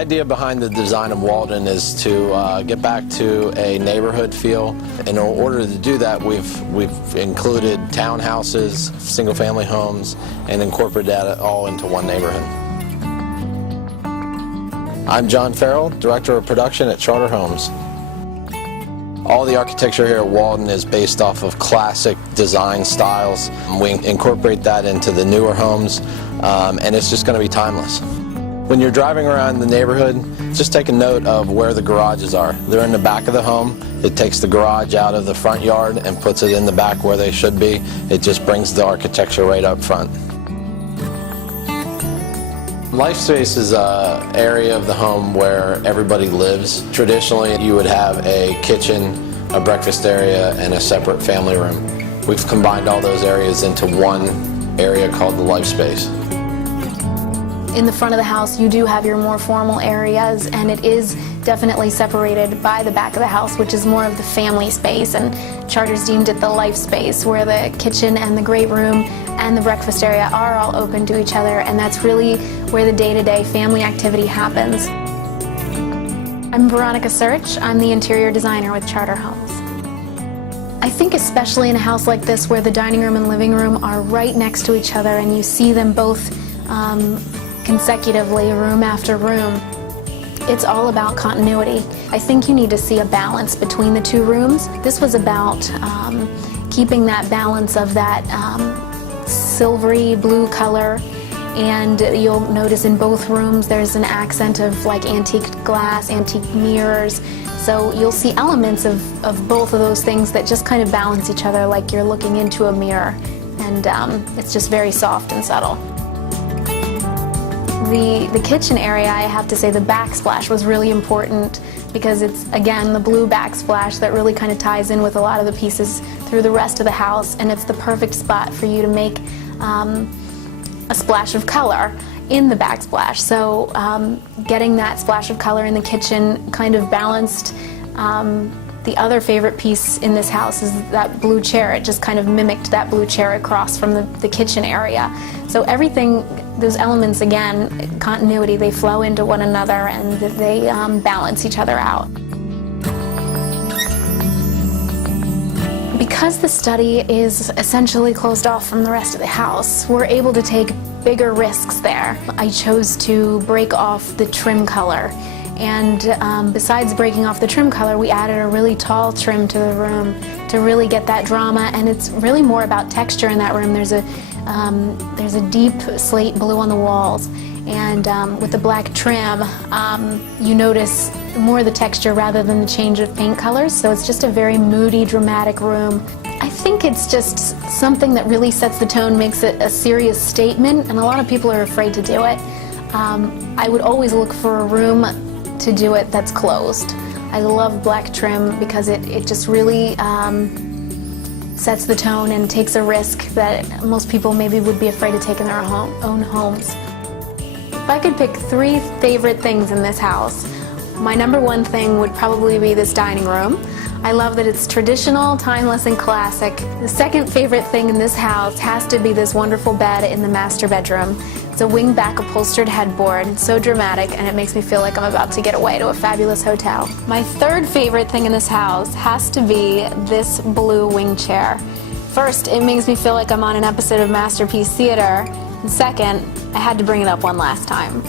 idea behind the design of Walden is to get back to a neighborhood feel. In order to do that, we've included townhouses, single-family homes, and incorporated that all into one neighborhood. I'm John Farrell, Director of Production at Charter Homes. All the architecture here at Walden is based off of classic design styles. We incorporate that into the newer homes, and it's just going to be timeless. When you're driving around the neighborhood, just take a note of where the garages are. They're in the back of the home. It takes the garage out of the front yard and puts it in the back where they should be. It just brings the architecture right up front. Life space is an area of the home where everybody lives. Traditionally, you would have a kitchen, a breakfast area, and a separate family room. We've combined all those areas into one area called the life space. In the front of the house, you do have your more formal areas, and it is definitely separated by the back of the house, which is more of the family space, and Charter's deemed it the life space, where the kitchen and the great room and the breakfast area are all open to each other, and that's really where the day-to-day family activity happens. I'm Veronica Search. I'm the interior designer with Charter Homes. I think especially in a house like this where the dining room and living room are right next to each other and you see them both consecutively, room after room, it's all about continuity. I think you need to see a balance between the two rooms. This was about keeping that balance of that silvery blue color, and you'll notice in both rooms there's an accent of like antique glass, antique mirrors, so you'll see elements of both of those things that just kind of balance each other like you're looking into a mirror, and it's just very soft and subtle. The kitchen area, I have to say the backsplash was really important because it's, again, the blue backsplash that really kind of ties in with a lot of the pieces through the rest of the house, and it's the perfect spot for you to make a splash of color in the backsplash. So getting that splash of color in the kitchen kind of balanced. The other favorite piece in this house is that blue chair. It just kind of mimicked that blue chair across from the kitchen area. So everything, those elements, again, continuity, they flow into one another and they balance each other out. Because the study is essentially closed off from the rest of the house, we're able to take bigger risks there. I chose to break off the trim color. And besides breaking off the trim color, we added a really tall trim to the room to really get that drama, and it's really more about texture in that room. There's a deep slate blue on the walls, and with the black trim, you notice more of the texture rather than the change of paint colors, so it's just a very moody, dramatic room. I think it's just something that really sets the tone, makes it a serious statement, and a lot of people are afraid to do it. I would always look for a room to do it that's closed. I love black trim because it just really sets the tone and takes a risk that most people maybe would be afraid to take in their own homes. If I could pick 3 favorite things in this house, my number 1 thing would probably be this dining room. I love that it's traditional, timeless, and classic. The second favorite thing in this house has to be this wonderful bed in the master bedroom. It's a wing-back upholstered headboard. It's so dramatic, and it makes me feel like I'm about to get away to a fabulous hotel. My third favorite thing in this house has to be this blue wing chair. First, it makes me feel like I'm on an episode of Masterpiece Theater. And second, I had to bring it up one last time.